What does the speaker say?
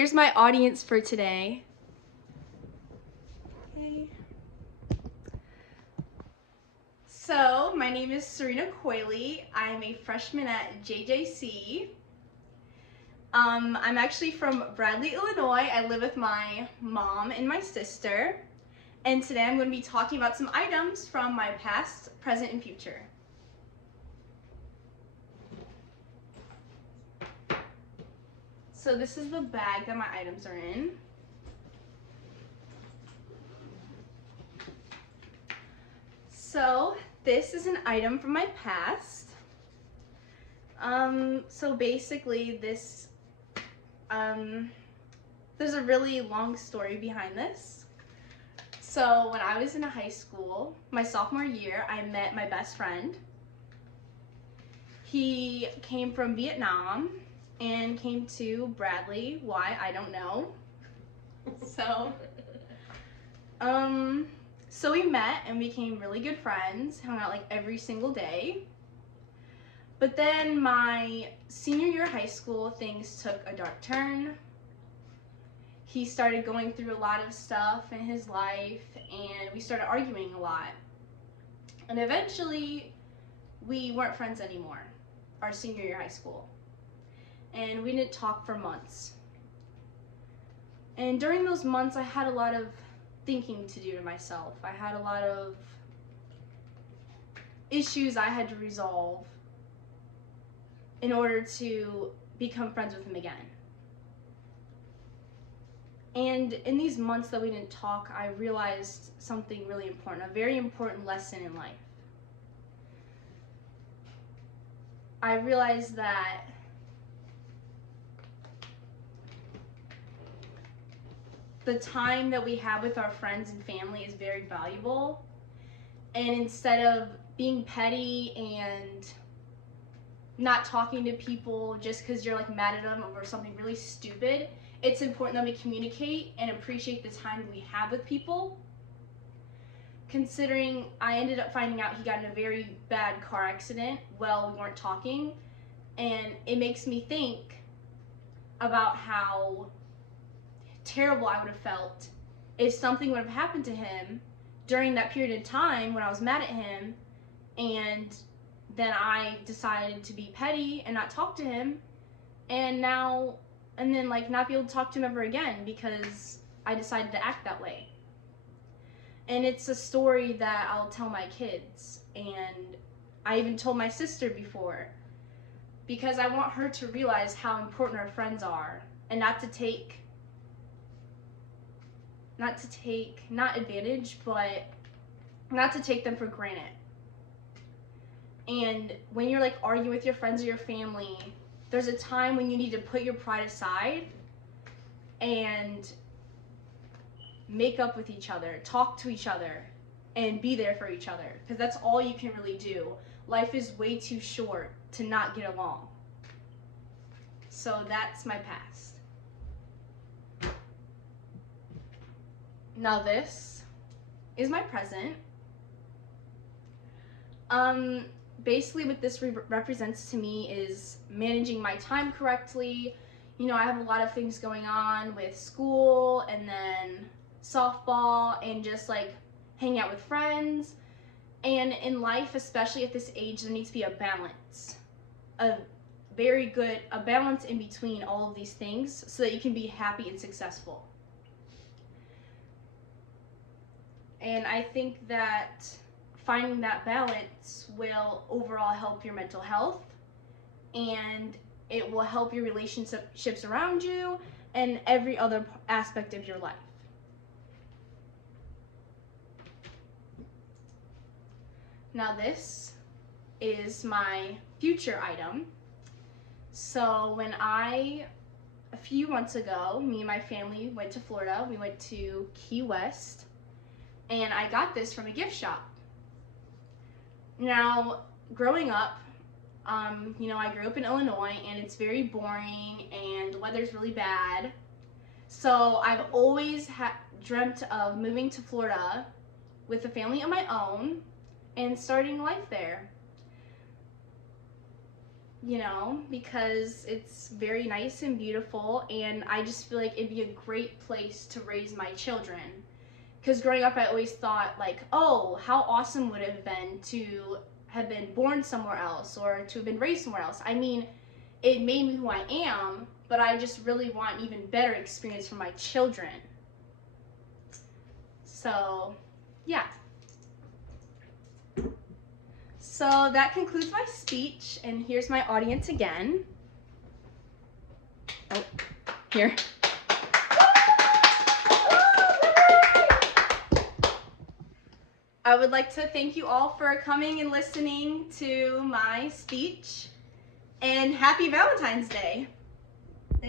here's my audience for today. Okay. So, my name is Serena Coyley. I'm a freshman at JJC. I'm actually from Bradley, Illinois. I live with my mom and my sister. And today I'm going to be talking about some items from my past, present, and future. So this is the bag that my items are in. So this is an item from my past. So basically there's a really long story behind this. So when I was in high school, my sophomore year, I met my best friend. He came from Vietnam and came to Bradley. Why? I don't know. So we met and became really good friends, hung out like every single day. But then my senior year of high school, things took a dark turn. He started going through a lot of stuff in his life, and we started arguing a lot. And eventually, we weren't friends anymore, our senior year of high school. And we didn't talk for months. And during those months, I had a lot of thinking to do to myself. I had a lot of issues I had to resolve in order to become friends with him again. And in these months that we didn't talk, I realized something really important, a very important lesson in life. I realized that the time that we have with our friends and family is very valuable. And instead of being petty and not talking to people just because you're like mad at them over something really stupid, it's important that we communicate and appreciate the time we have with people. Considering I ended up finding out he got in a very bad car accident while we weren't talking, and it makes me think about how terrible I would have felt if something would have happened to him during that period of time when I was mad at him, and then I decided to be petty and not talk to him, and then like not be able to talk to him ever again because I decided to act that way. And it's a story that I'll tell my kids, and I even told my sister before, because I want her to realize how important our friends are, and not advantage, but not to take them for granted. And when you're like arguing with your friends or your family, there's a time when you need to put your pride aside and make up with each other, talk to each other, and be there for each other, because that's all you can really do. Life is way too short to not get along. So that's my past. Now this is my present. Basically what this represents to me is managing my time correctly. You know, I have a lot of things going on with school and then softball and just like hanging out with friends. And in life, especially at this age, there needs to be a balance. A balance in between all of these things so that you can be happy and successful. And I think that finding that balance will overall help your mental health, and it will help your relationships around you and every other aspect of your life. Now this is my future item. So a few months ago, me and my family went to Florida. We went to Key West, and I got this from a gift shop. Now, growing up, you know, I grew up in Illinois, and it's very boring, and the weather's really bad. So I've always dreamt of moving to Florida with a family of my own and starting life there. you know, because it's very nice and beautiful, and I just feel like it'd be a great place to raise my children. Because growing up, I always thought, like, oh, how awesome would it have been to have been born somewhere else or to have been raised somewhere else. I mean, it made me who I am, but I just really want an even better experience for my children. So, yeah. So that concludes my speech, and here's my audience again. Oh, here. I would like to thank you all for coming and listening to my speech, and happy Valentine's Day.